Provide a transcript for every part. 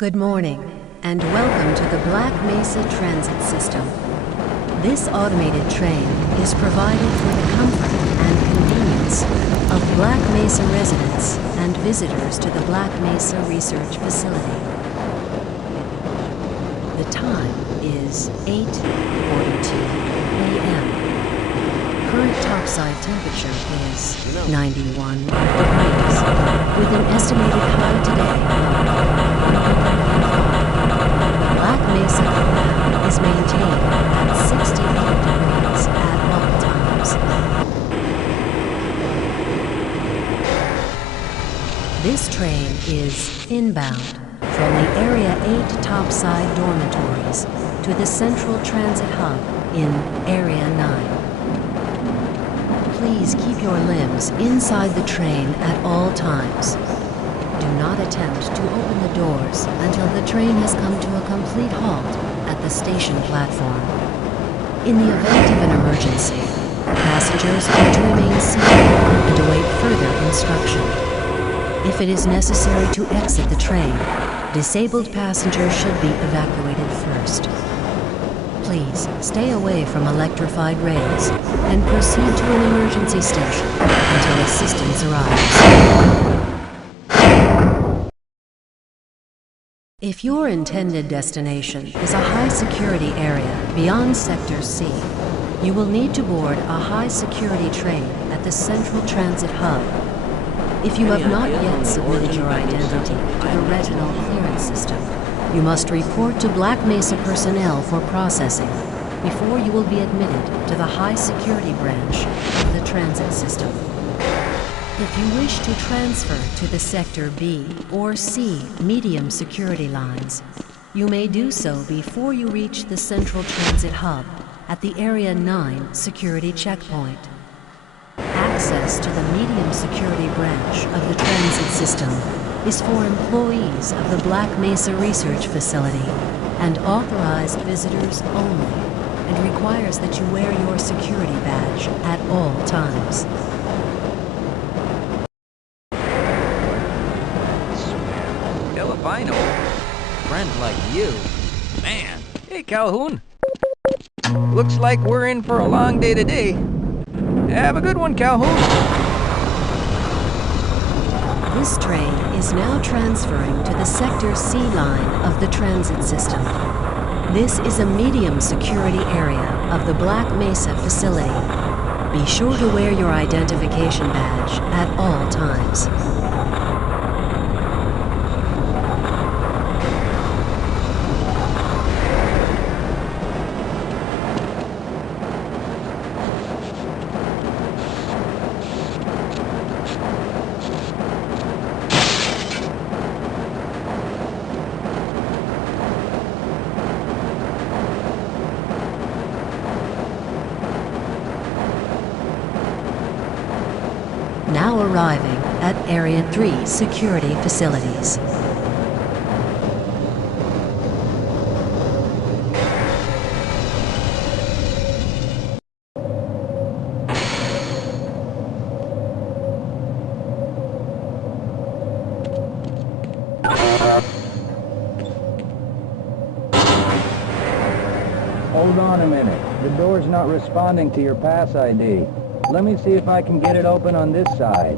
Good morning, and welcome to the Black Mesa Transit System. This automated train is provided for the comfort and convenience of Black Mesa residents and visitors to the Black Mesa Research Facility. The time is 8:42 a.m. Current topside temperature is 91 degrees, with an estimated high today of Black Mesa compound is maintained at 68 degrees at all times. This train is inbound from the Area 8 topside dormitories to the Central Transit Hub in Area 9. Please keep your limbs inside the train at all times. Do not attempt to open the doors until the train has come to a complete halt at the station platform. In the event of an emergency, passengers are to remain seated and await further instruction. If it is necessary to exit the train, disabled passengers should be evacuated first. Please stay away from electrified rails and proceed to an emergency station until assistance arrives. If your intended destination is a high-security area beyond Sector C, you will need to board a high-security train at the Central Transit Hub. If you have not yet submitted your identity to the retinal clearance system, you must report to Black Mesa personnel for processing before you will be admitted to the high-security branch of the transit system. If you wish to transfer to the Sector B or C medium security lines, you may do so before you reach the Central Transit Hub at the Area 9 security checkpoint. Access to the medium security branch of the transit system is for employees of the Black Mesa Research Facility and authorized visitors only, and requires that you wear your security badge at all times. Hell if I know. Friends like you. Man. Hey, Calhoun. Looks like we're in for a long day today. Have a good one, Calhoun. This train is now transferring to the Sector C line of the transit system. This is a medium security area of the Black Mesa facility. Be sure to wear your identification badge at all times. Now arriving at Area 3 security facilities. Hold on a minute. The door's not responding to your pass ID. Let me see if I can get it open on this side.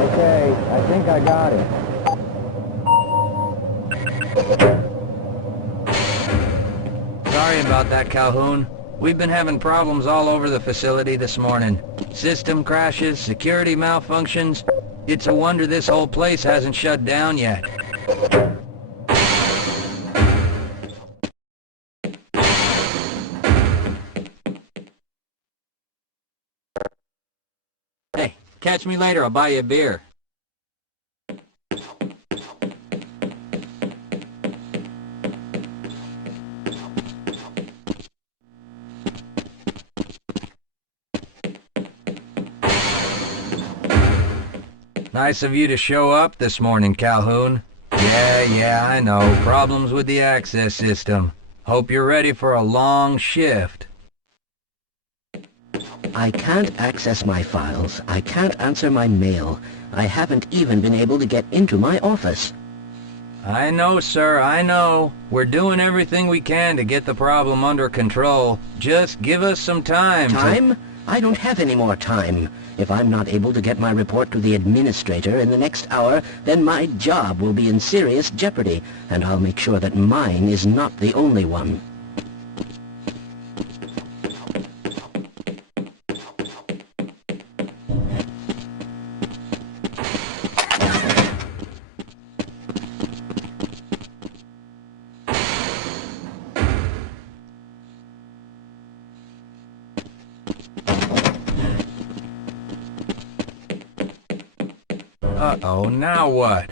Okay, I think I got it. Sorry about that, Calhoun. We've been having problems all over the facility this morning. System crashes, security malfunctions. It's a wonder this whole place hasn't shut down yet. Hey, catch me later, I'll buy you a beer. Nice of you to show up this morning, Calhoun. Yeah, I know. Problems with the access system. Hope you're ready for a long shift. I can't access my files. I can't answer my mail. I haven't even been able to get into my office. I know, sir, I know. We're doing everything we can to get the problem under control. Just give us some time. Time? I don't have any more time. If I'm not able to get my report to the administrator in the next hour, then my job will be in serious jeopardy, and I'll make sure that mine is not the only one. Uh-oh, now what?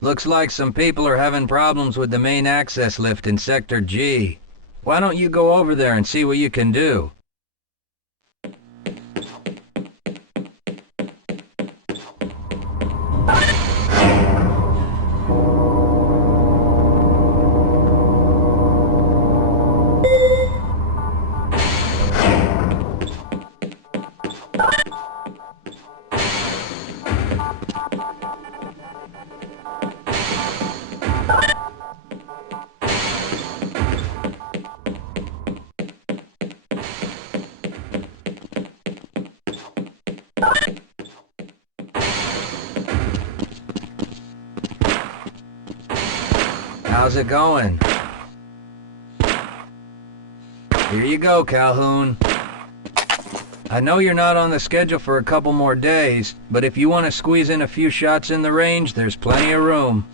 Looks like some people are having problems with the main access lift in Sector G. Why don't you go over there and see what you can do? How's it going? Here you go, Calhoun. I know you're not on the schedule for a couple more days, but if you want to squeeze in a few shots in the range, there's plenty of room.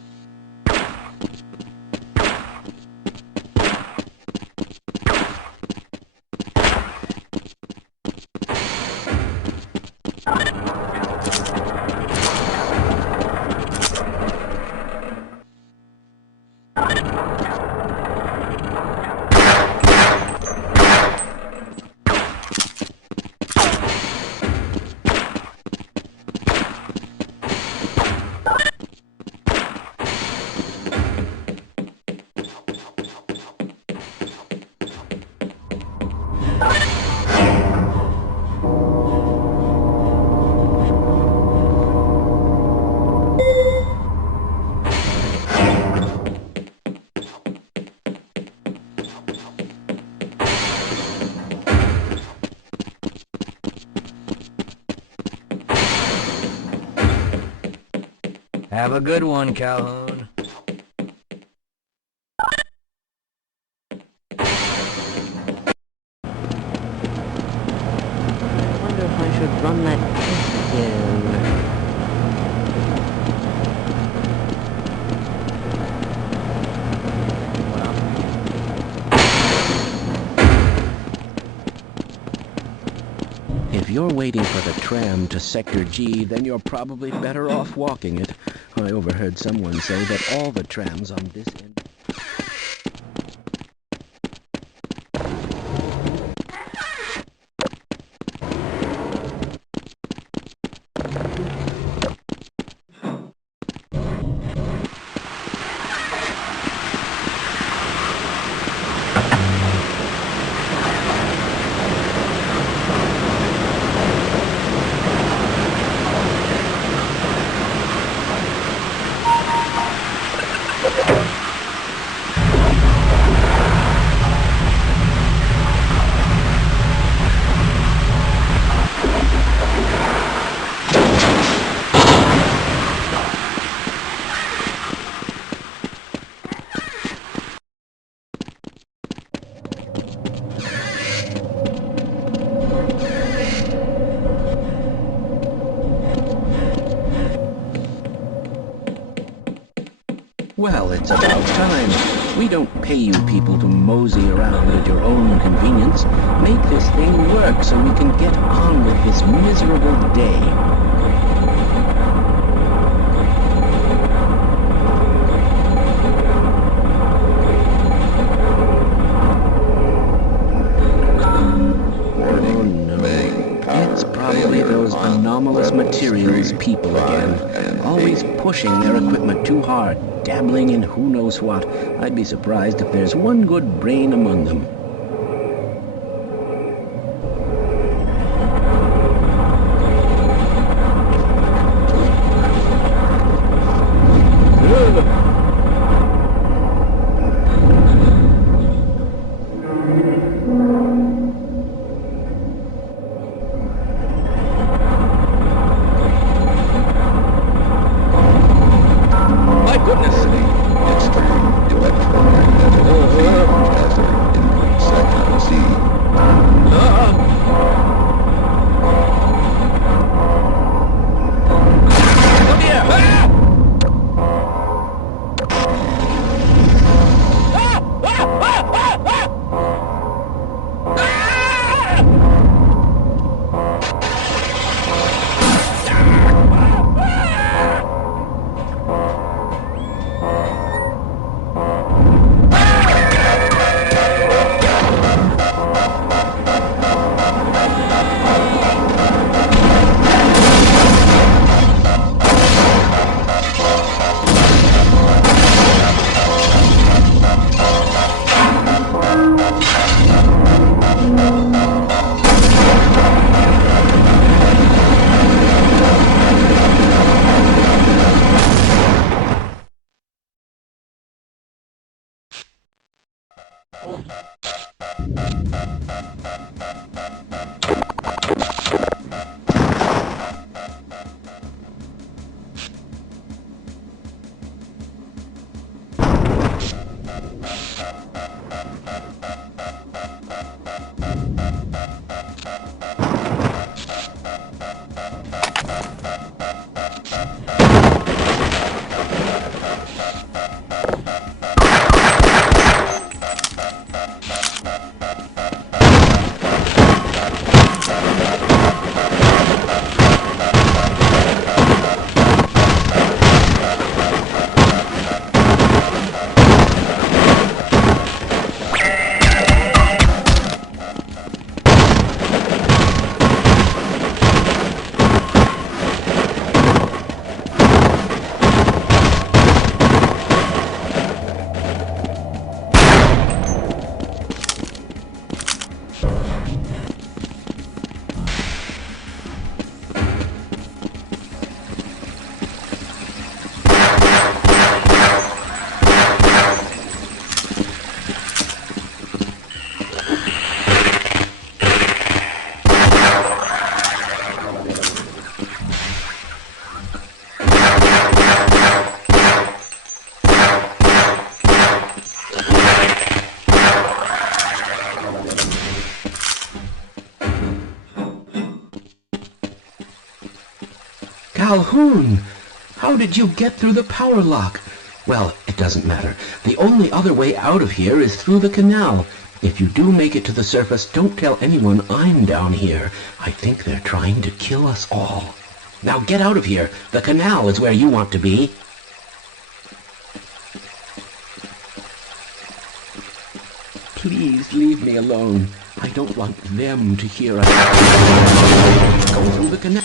Have a good one, Calhoun. I wonder if I should run that test again. If you're waiting for the tram to Sector G, then you're probably better off walking it. I overheard someone say that all the trams on this end... Well, it's about time. We don't pay you people to mosey around at your own convenience. Make this thing work so we can get on with this miserable day. Oh no. It's probably those anomalous anomalous materials people again. Always pushing their equipment too hard, dabbling in who knows what. I'd be surprised if there's one good brain among them. Calhoun! How did you get through the power lock? Well, it doesn't matter. The only other way out of here is through the canal. If you do make it to the surface, don't tell anyone I'm down here. I think they're trying to kill us all. Now get out of here. The canal is where you want to be. Please leave me alone. I don't want them to hear us. Go through the canal.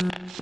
you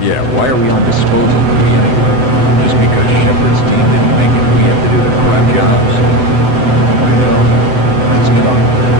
Yeah, why are we on disposal duty anyway? Just because Shepard's team didn't make it, we have to do the crap jobs? I know. Let's get on with it.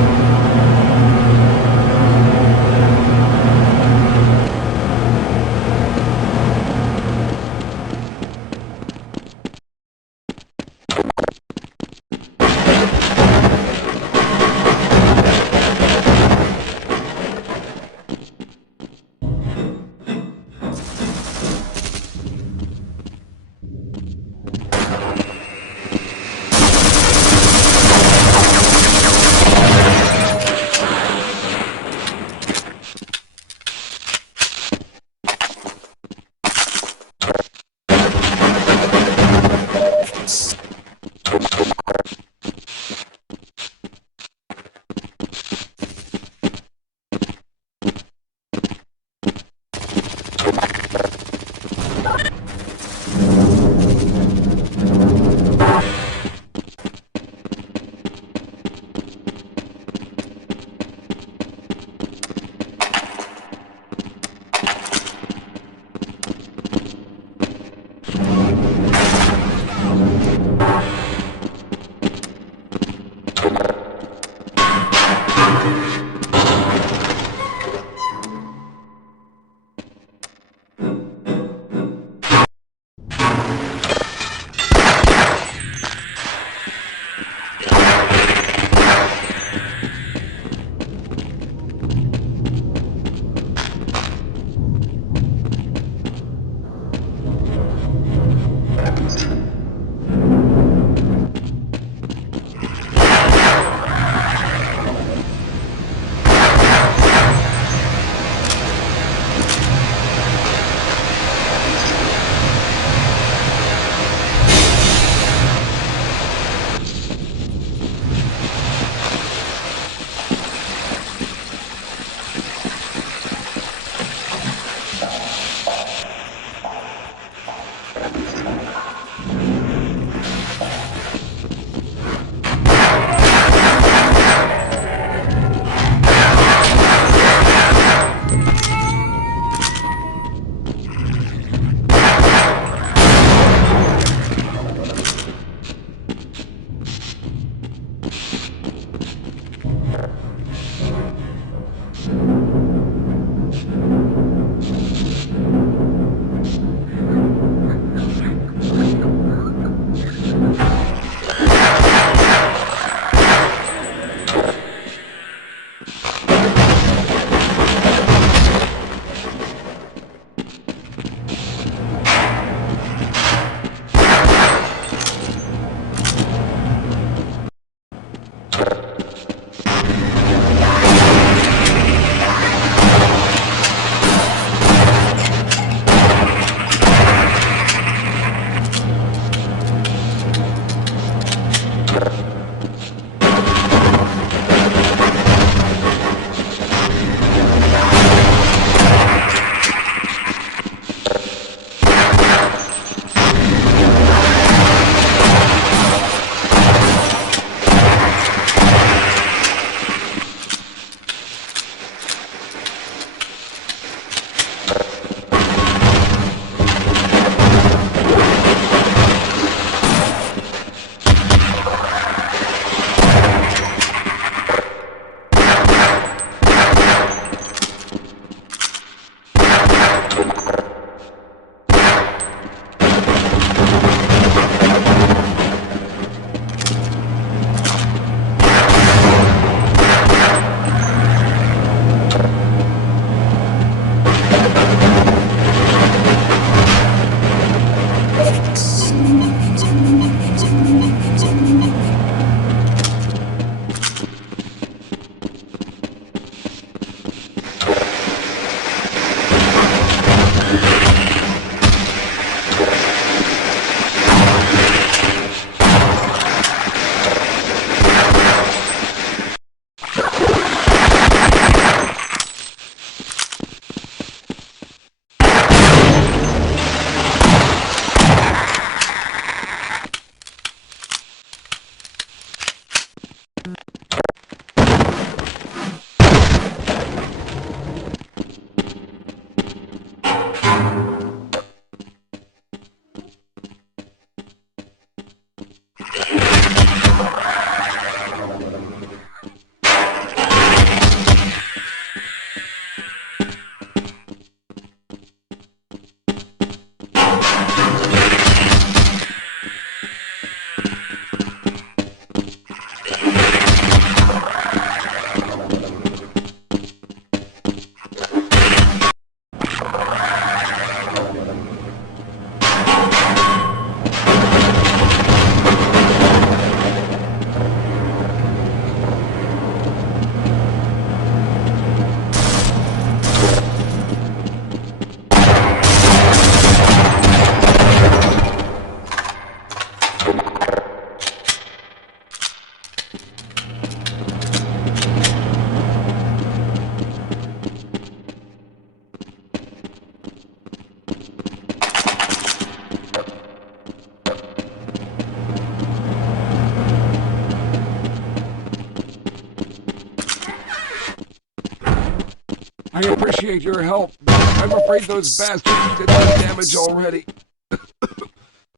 I appreciate your help, but I'm afraid those bastards did more damage already.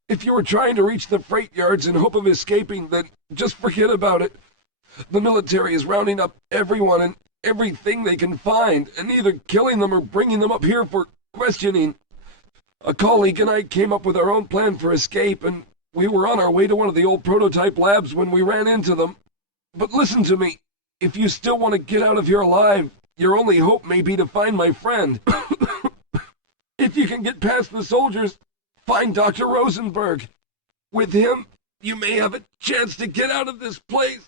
If you were trying to reach the freight yards in hope of escaping, then just forget about it. The military is rounding up everyone and everything they can find, and either killing them or bringing them up here for questioning. A colleague and I came up with our own plan for escape, and we were on our way to one of the old prototype labs when we ran into them. But listen to me. If you still want to get out of here alive, your only hope may be to find my friend. If you can get past the soldiers, find Dr. Rosenberg. With him, you may have a chance to get out of this place.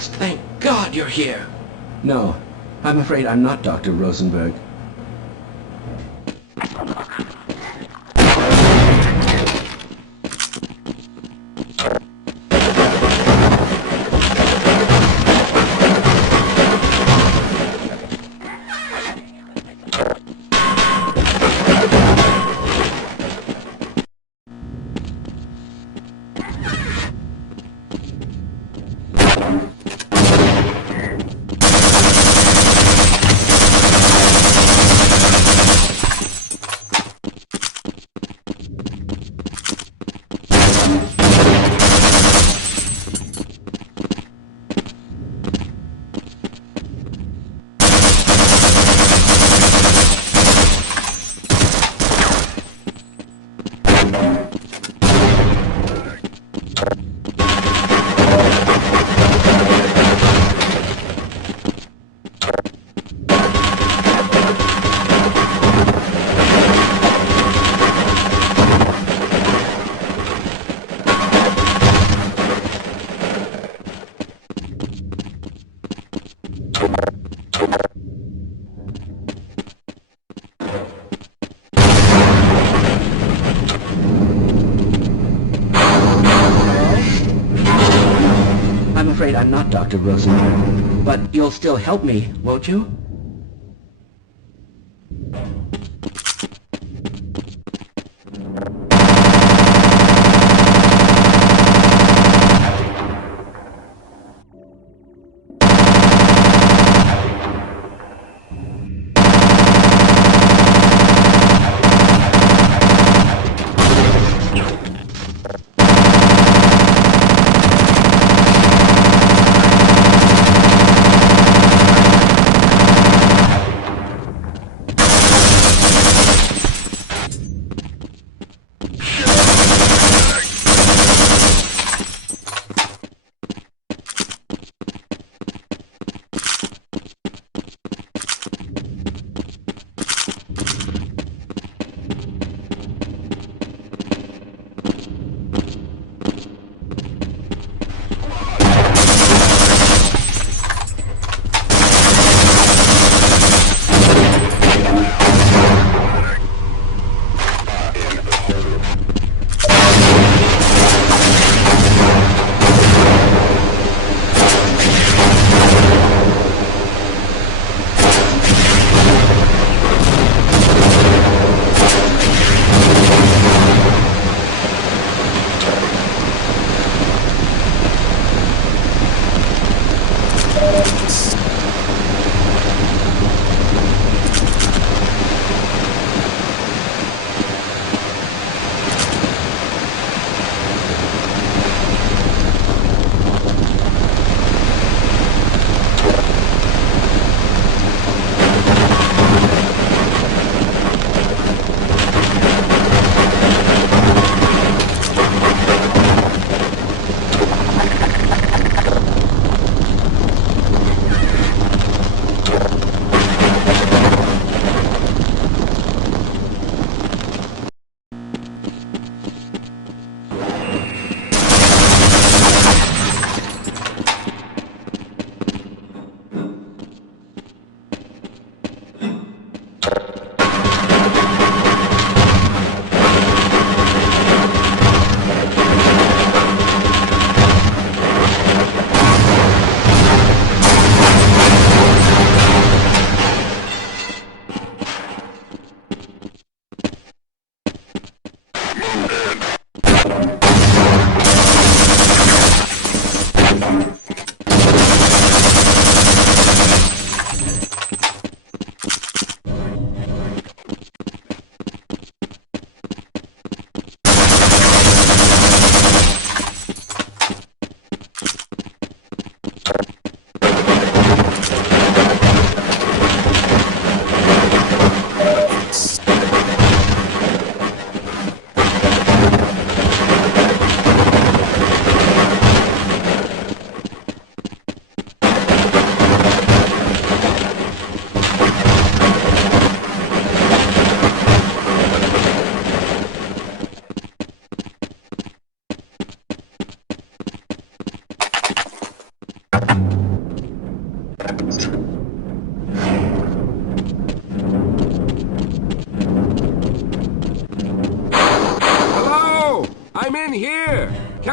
Thank God you're here. No, I'm afraid I'm not Dr. Rosenberg. afraid I'm not Dr. Rosenberg. But you'll still help me, won't you?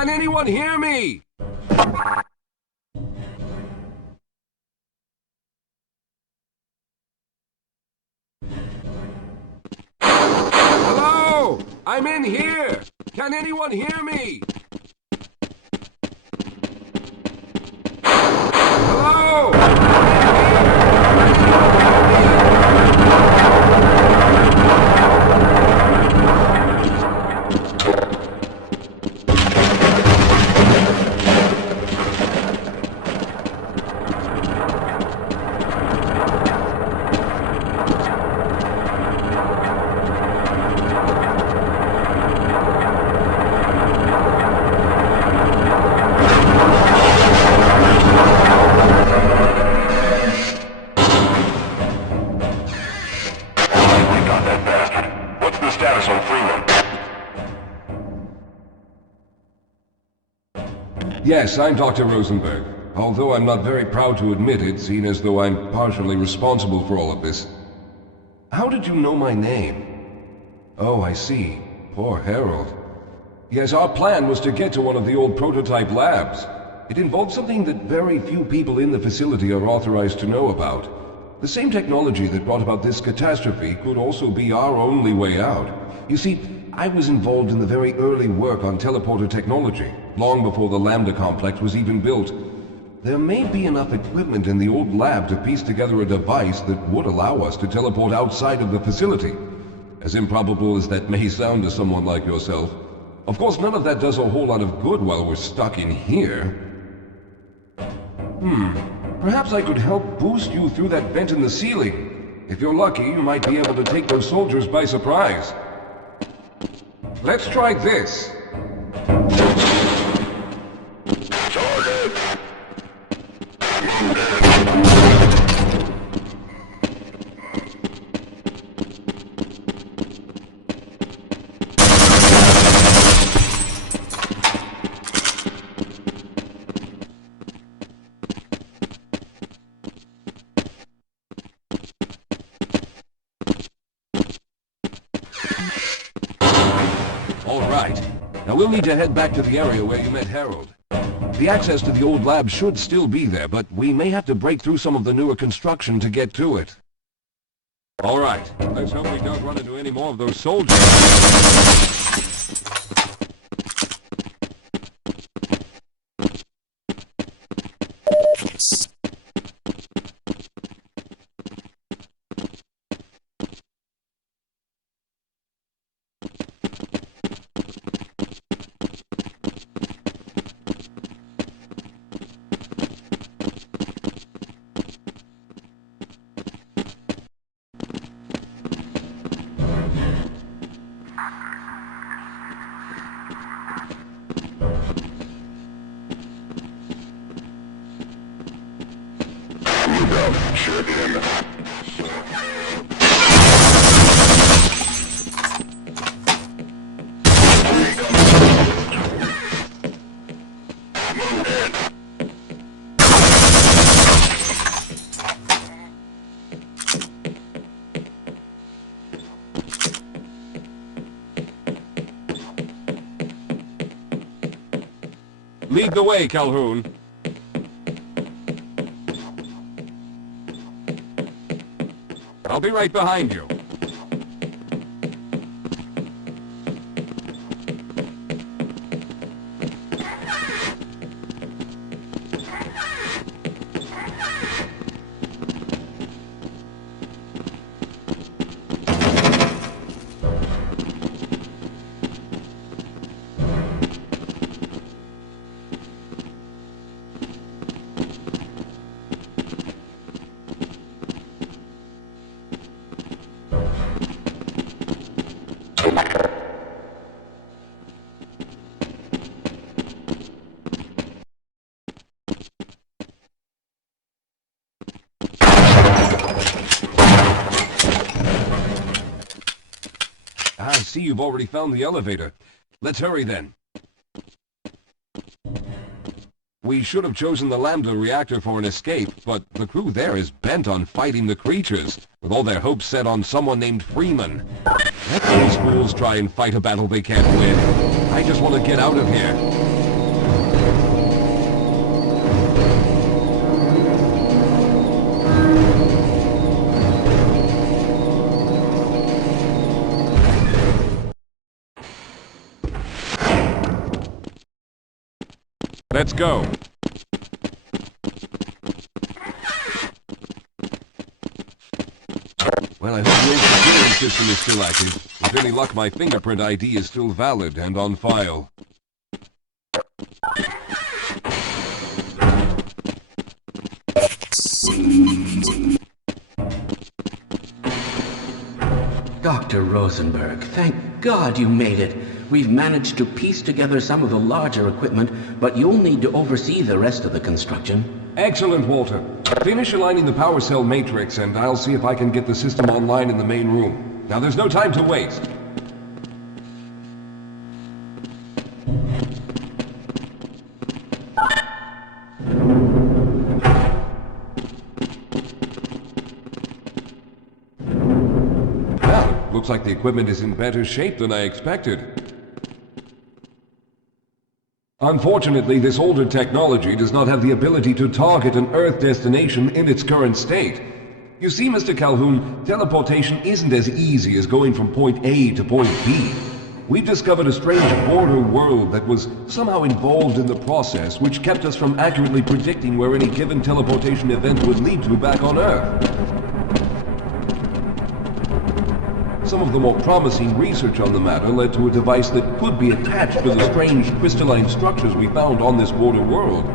Can anyone hear me? Hello? I'm in here. Can anyone hear me? Hello? Yes, I'm Dr. Rosenberg, although I'm not very proud to admit it, seeing as though I'm partially responsible for all of this. How did you know my name? Oh, I see. Poor Harold. Yes, our plan was to get to one of the old prototype labs. It involved something that very few people in the facility are authorized to know about. The same technology that brought about this catastrophe could also be our only way out. You see, I was involved in the very early work on teleporter technology, long before the Lambda complex was even built. There may be enough equipment in the old lab to piece together a device that would allow us to teleport outside of the facility. As improbable as that may sound to someone like yourself. Of course, none of that does a whole lot of good while we're stuck in here. Perhaps I could help boost you through that vent in the ceiling. If you're lucky, you might be able to take those soldiers by surprise. Let's try this. We'll need to head back to the area where you met Harold. The access to the old lab should still be there, but we may have to break through some of the newer construction to get to it. All right. Let's hope we don't run into any more of those soldiers. Lead the way, Calhoun. I'll be right behind you. I see you've already found the elevator. Let's hurry then. We should have chosen the Lambda reactor for an escape, but the crew there is bent on fighting the creatures, with all their hopes set on someone named Freeman. Let these fools try and fight a battle they can't win. I just want to get out of here. Let's go. Well, I hope the security system is still active. With any luck, my fingerprint ID is still valid and on file. Dr. Rosenberg, thank God you made it. We've managed to piece together some of the larger equipment, but you'll need to oversee the rest of the construction. Excellent, Walter. Finish aligning the power cell matrix, and I'll see if I can get the system online in the main room. Now, there's no time to waste. Well, looks like the equipment is in better shape than I expected. Unfortunately, this older technology does not have the ability to target an Earth destination in its current state. You see, Mr. Calhoun, teleportation isn't as easy as going from point A to point B. We've discovered a strange border world that was somehow involved in the process, which kept us from accurately predicting where any given teleportation event would lead to back on Earth. Some of the more promising research on the matter led to a device that could be attached to the strange crystalline structures we found on this border world.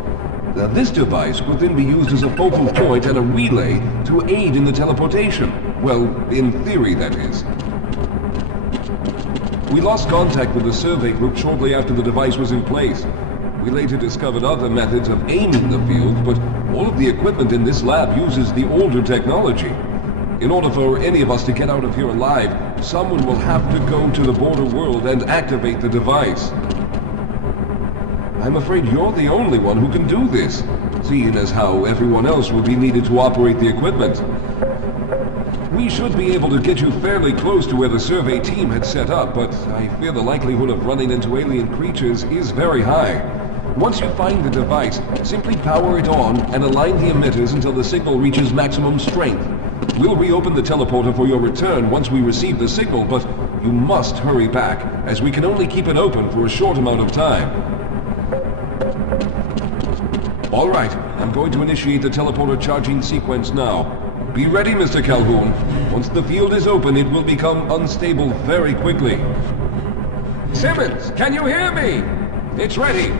Now, this device could then be used as a focal point and a relay to aid in the teleportation. Well, in theory, that is. We lost contact with the survey group shortly after the device was in place. We later discovered other methods of aiming the field, but all of the equipment in this lab uses the older technology. In order for any of us to get out of here alive, someone will have to go to the border world and activate the device. I'm afraid you're the only one who can do this, seeing as how everyone else will be needed to operate the equipment. We should be able to get you fairly close to where the survey team had set up, but I fear the likelihood of running into alien creatures is very high. Once you find the device, simply power it on and align the emitters until the signal reaches maximum strength. We'll reopen the teleporter for your return once we receive the signal, but you must hurry back, as we can only keep it open for a short amount of time. All right, I'm going to initiate the teleporter charging sequence now. Be ready, Mr. Calhoun. Once the field is open, it will become unstable very quickly. Simmons, can you hear me? It's ready.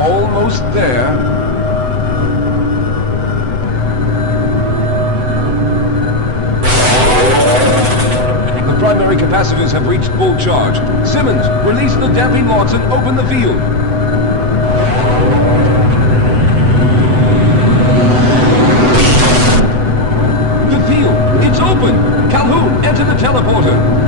Almost there. The primary capacitors have reached full charge. Simmons, release the damping locks and open the field. The field, it's open! Calhoun, enter the teleporter.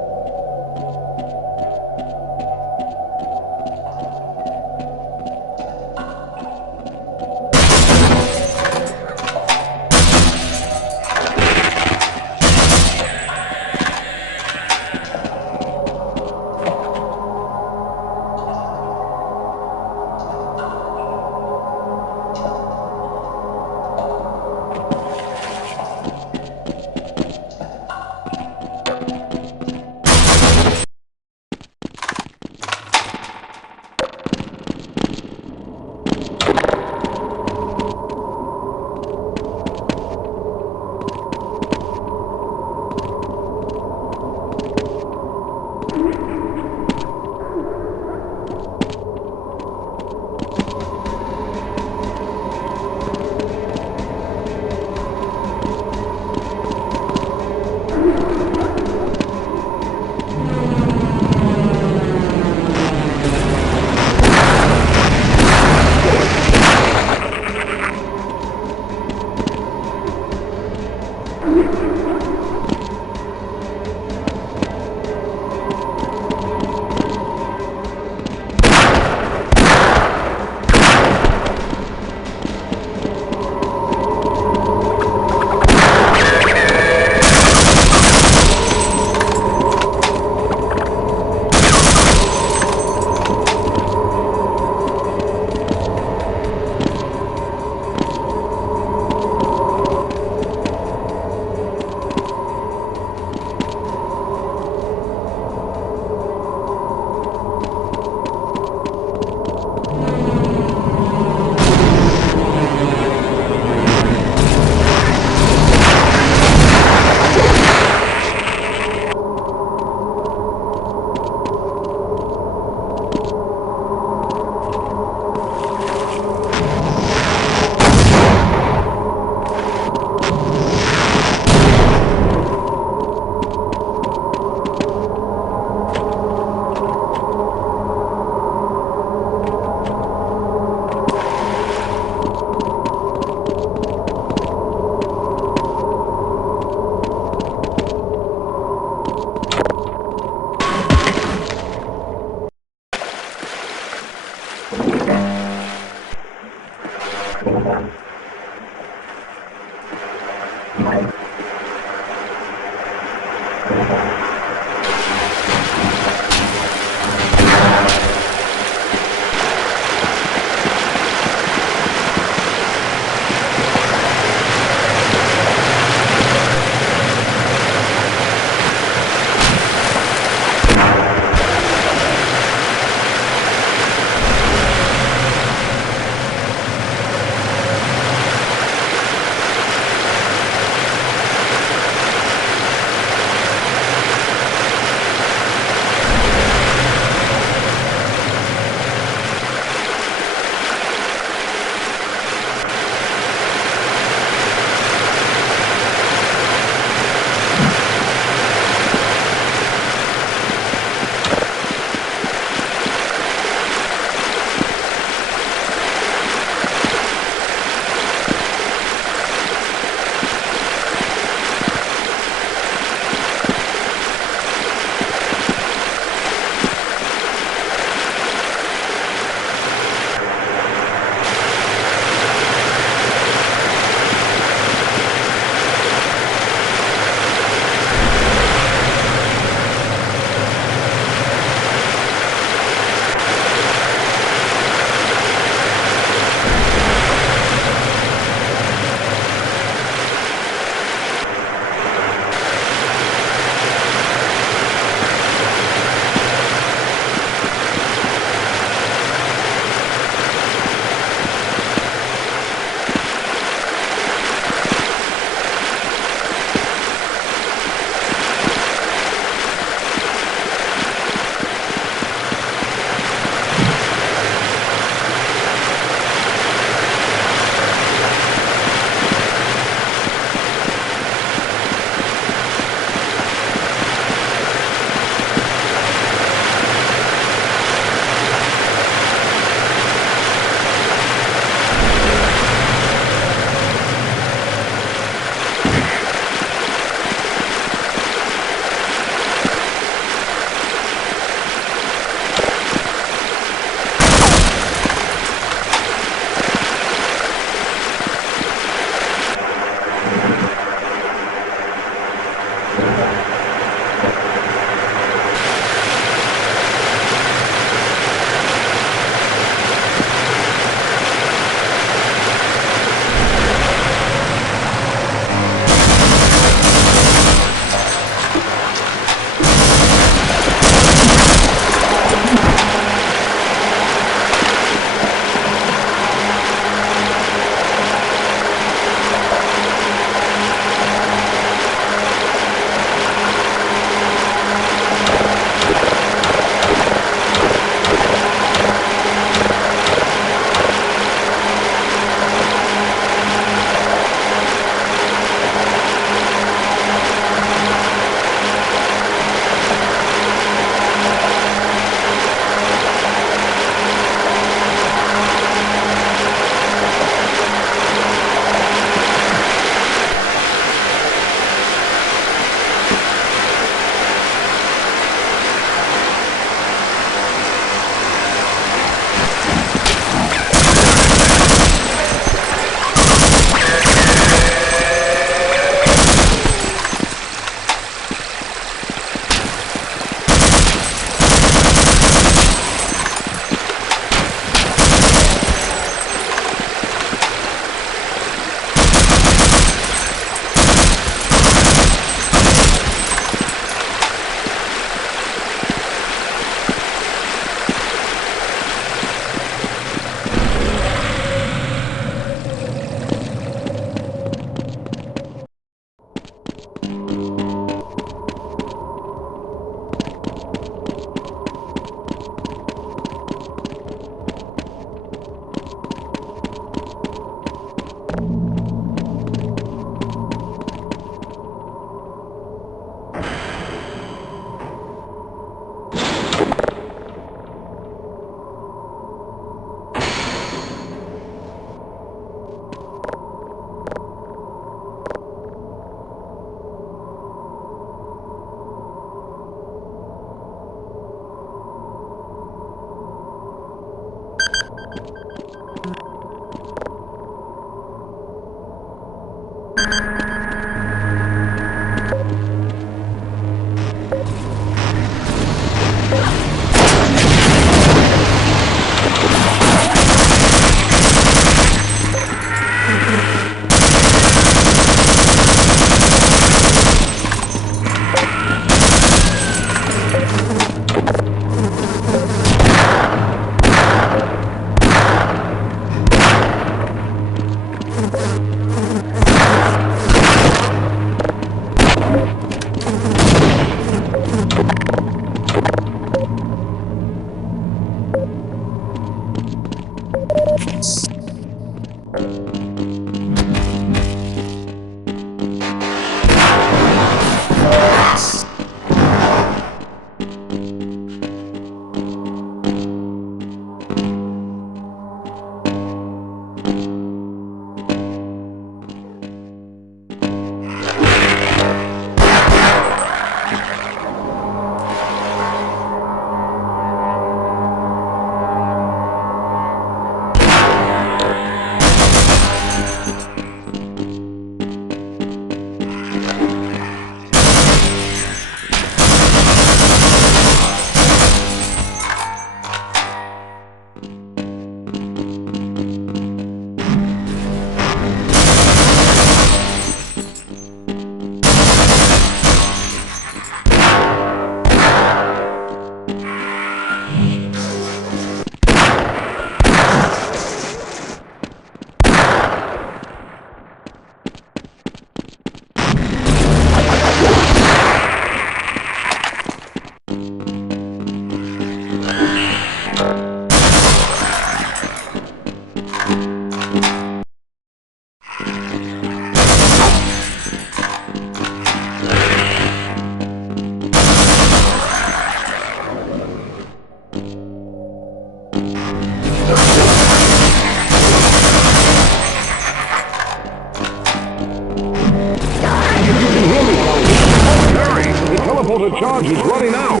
water charge is running out.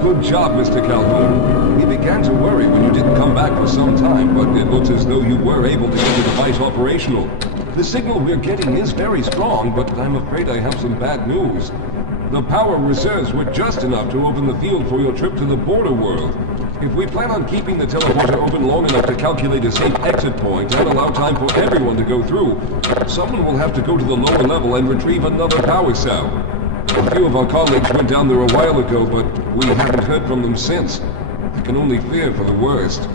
Good job, Mr. Calhoun. We began to worry when you didn't come back for some time, but it looks as though you were able to get the device operational. The signal we're getting is very strong, but I'm afraid I have some bad news. The power reserves were just enough to open the field for your trip to the border world. If we plan on keeping the teleporter open long enough to calculate a safe exit point and allow time for everyone to go through, someone will have to go to the lower level and retrieve another power cell. A few of our colleagues went down there a while ago, but we haven't heard from them since. I can only fear for the worst.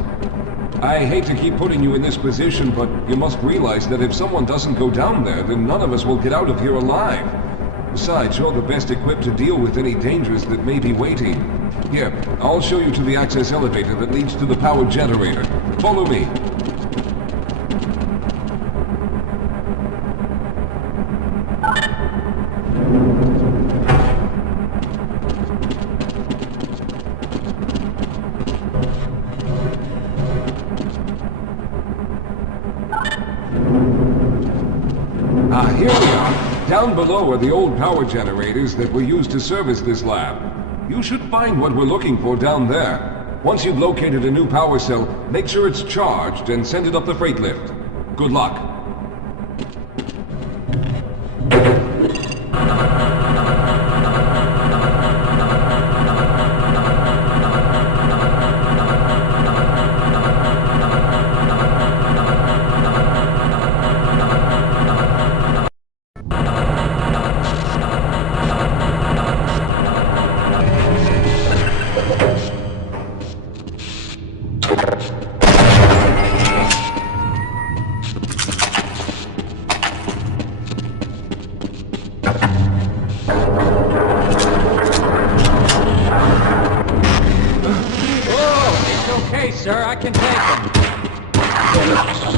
I hate to keep putting you in this position, but you must realize that if someone doesn't go down there, then none of us will get out of here alive. Besides, you're the best equipped to deal with any dangers that may be waiting. Here, I'll show you to the access elevator that leads to the power generator. Follow me. Here we are. Down below are the old power generators that were used to service this lab. You should find what we're looking for down there. Once you've located a new power cell, make sure it's charged and send it up the freight lift. Good luck. Sir, I can take them.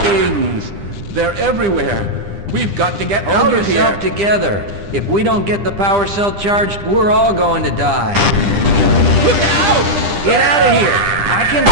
Things. They're everywhere. We've got to get out Hold of here. yourself together. If we don't get the power cell charged, we're all going to die. Look out! Get out of here! I can...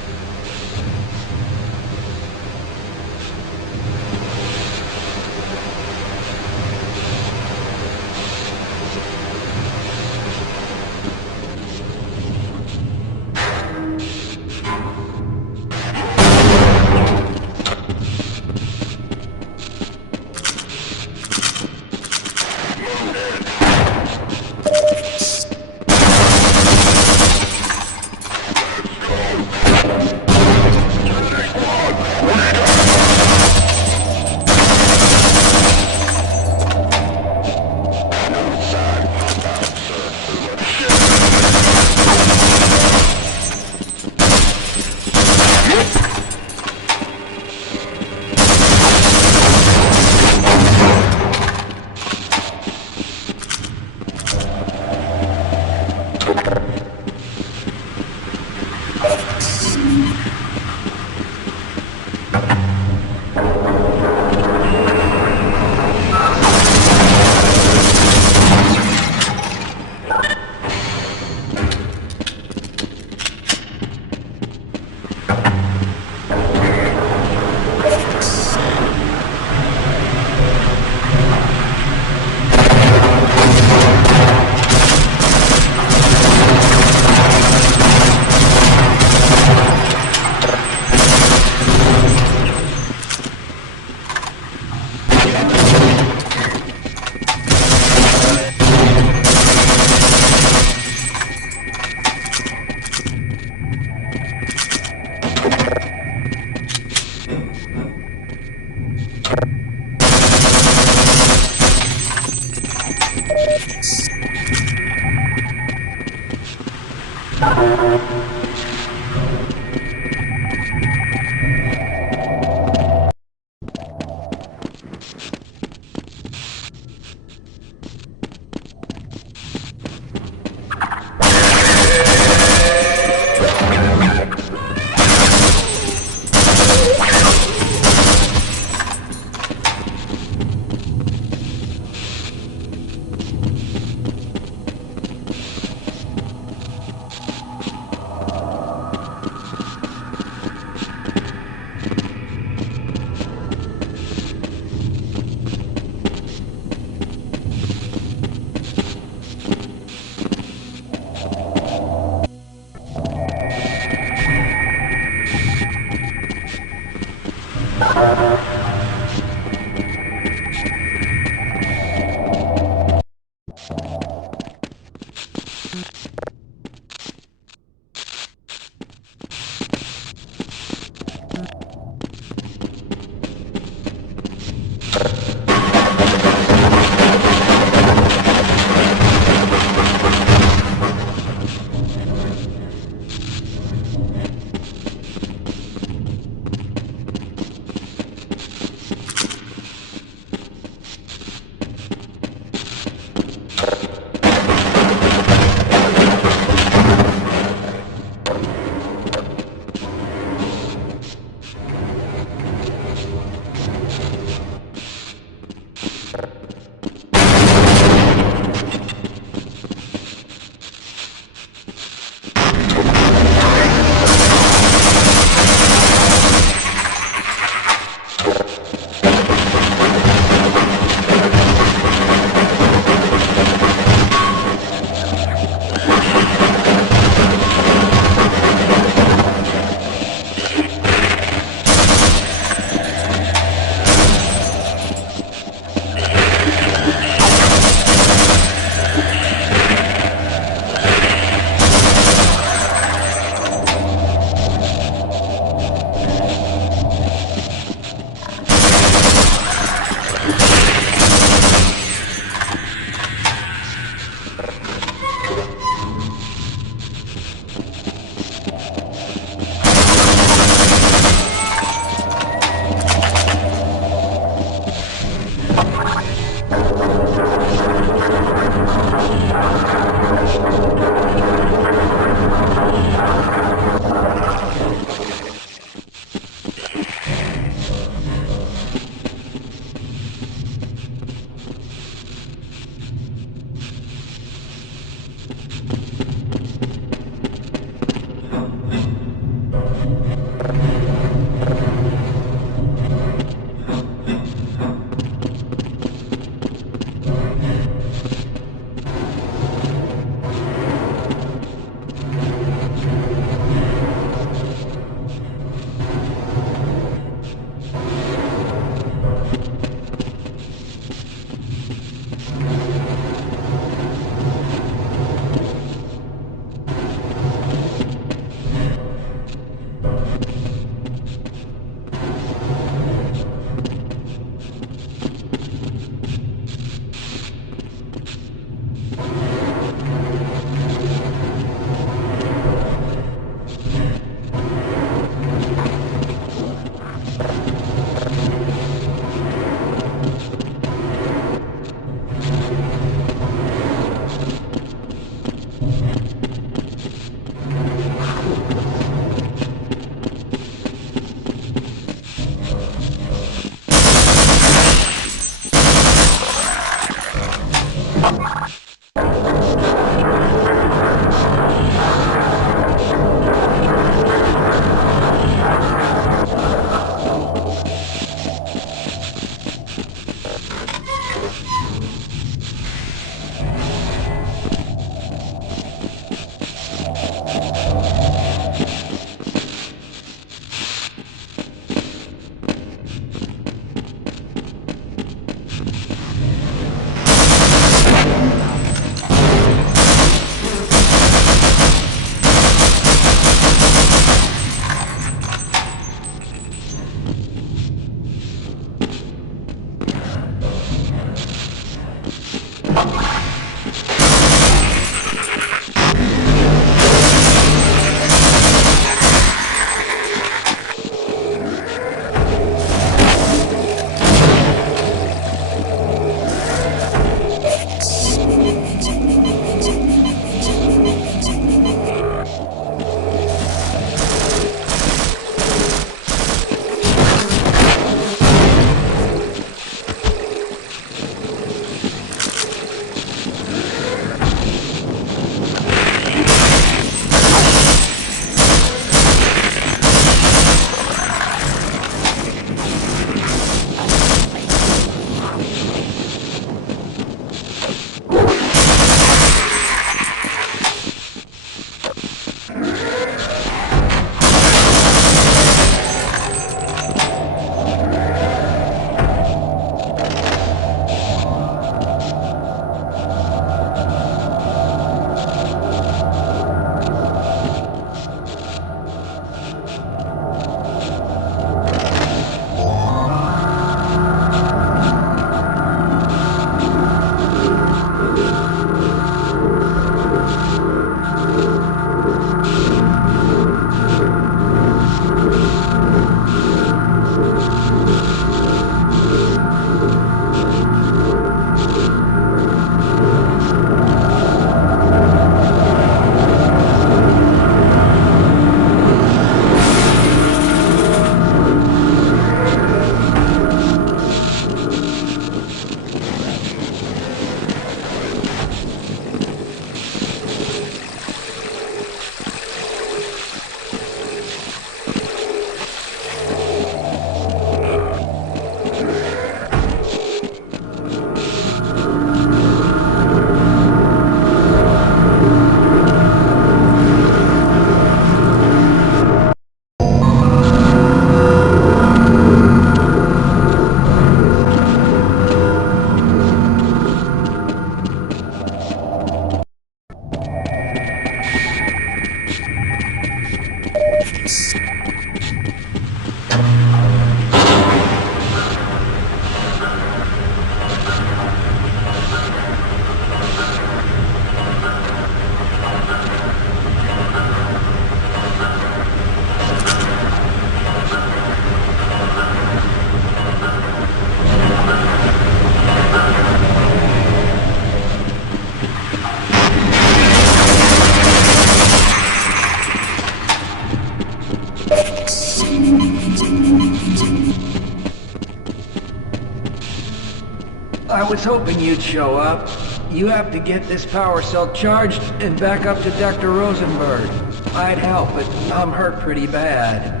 I was hoping you'd show up. You have to get this power cell charged and back up to Dr. Rosenberg. I'd help, but I'm hurt pretty bad.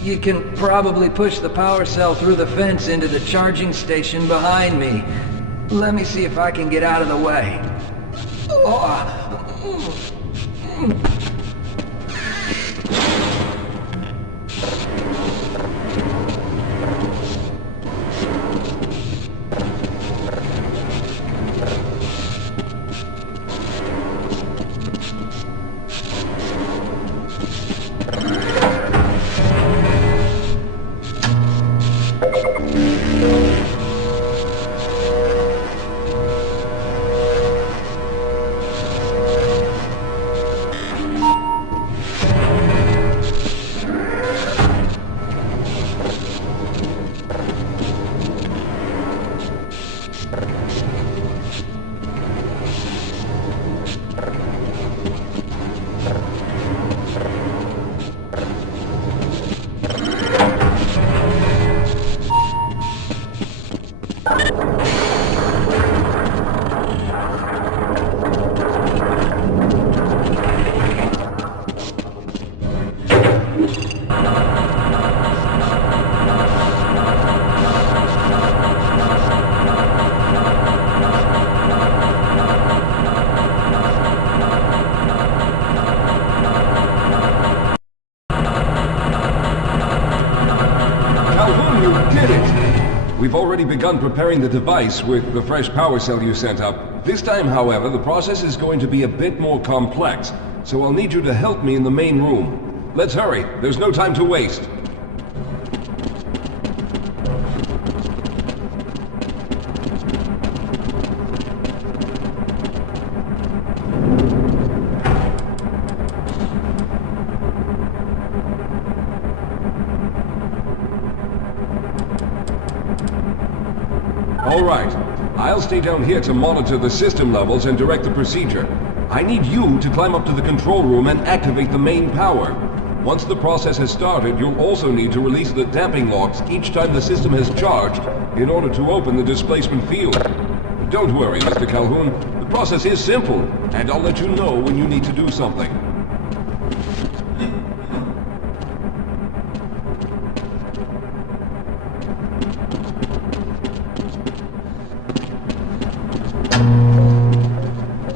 You can probably push the power cell through the fence into the charging station behind me. Let me see if I can get out of the way. We've already begun preparing the device with the fresh power cell you sent up. This time, however, the process is going to be a bit more complex, so I'll need you to help me in the main room. Let's hurry, there's no time to waste. All right. I'll stay down here to monitor the system levels and direct the procedure. I need you to climb up to the control room and activate the main power. Once the process has started, you'll also need to release the damping locks each time the system has charged in order to open the displacement field. Don't worry, Mr. Calhoun. The process is simple, and I'll let you know when you need to do something.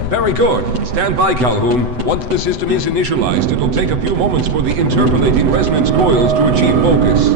Very good. Stand by, Calhoun. Once the system is initialized, it'll take a few moments for the interpolating resonance coils to achieve focus.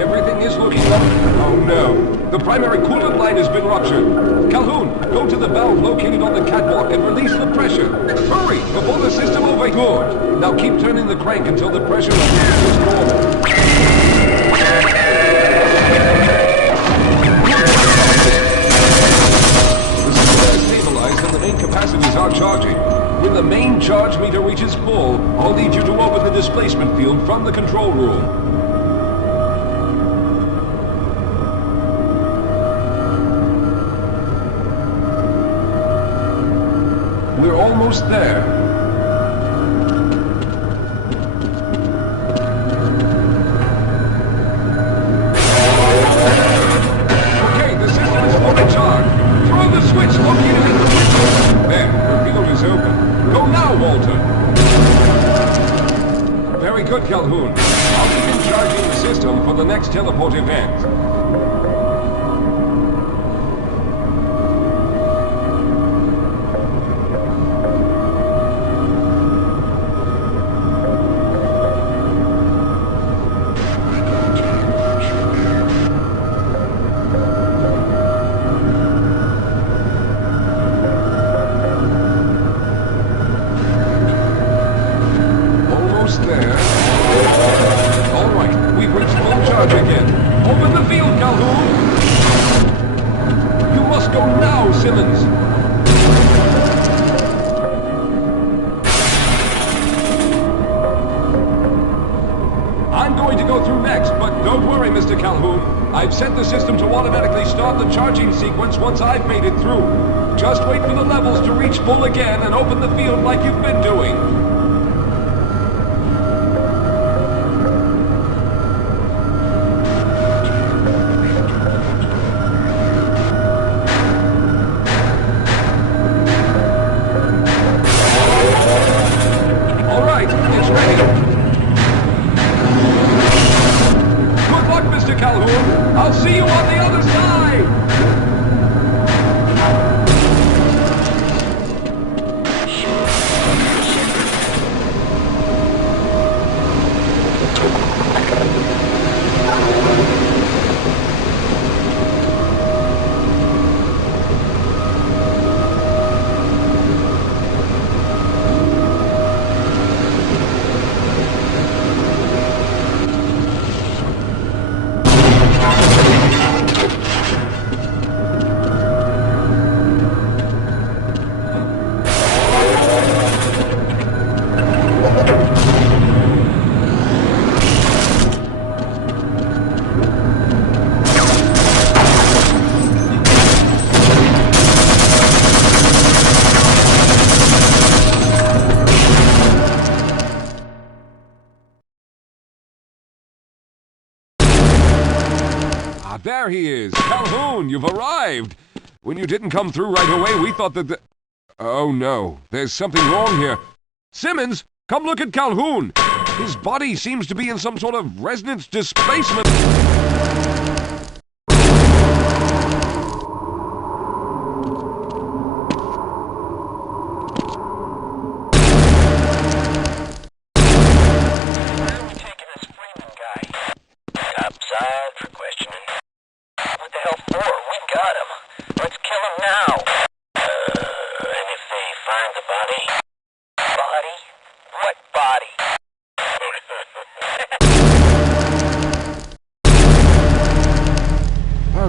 Everything is looking up. Oh no. The primary coolant line has been ruptured. Calhoun, go to the valve located on the catwalk and release the pressure. Hurry, before the system overheats. Good. Now keep turning the crank until the pressure is normal. The system is stabilized and the main capacities are charging. When the main charge meter reaches full, I'll need you to open the displacement field from the control room. We're almost there. Okay, the system is fully charged. Throw the switch located in the window. There, the field is open. Go now, Walter. Very good, Calhoun. I'll begin charging the system for the next teleport event. I'm going to go through next, but don't Don't worry, Mr. Calhoun. I've set the system to automatically start the charging sequence once I've made it through. Just wait for the levels to reach full again and open the field like you've been doing. All right, it's ready. Good luck, Mr. Calhoun. I'll see you on the other side. There he is! Calhoun, you've arrived! When you didn't come through right away, we thought that Oh no, there's something wrong here. Simmons, come look at Calhoun! His body seems to be in some sort of resonance displacement.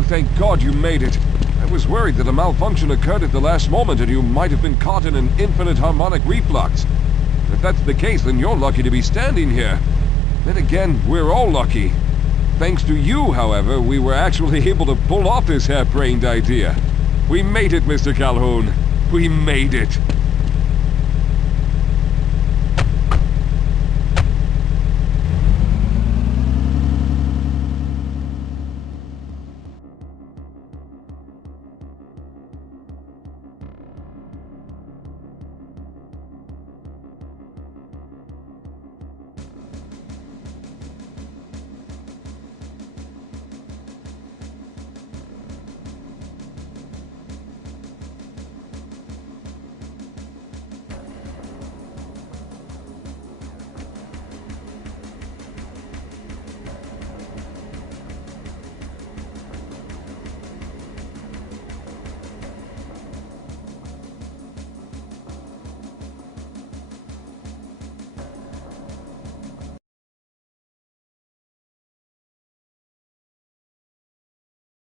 Thank God you made it. I was worried that a malfunction occurred at the last moment and you might have been caught in an infinite harmonic reflux. If that's the case, then you're lucky to be standing here. Then again, we're all lucky. Thanks to you, however, we were actually able to pull off this harebrained idea. We made it, Mr. Calhoun. We made it.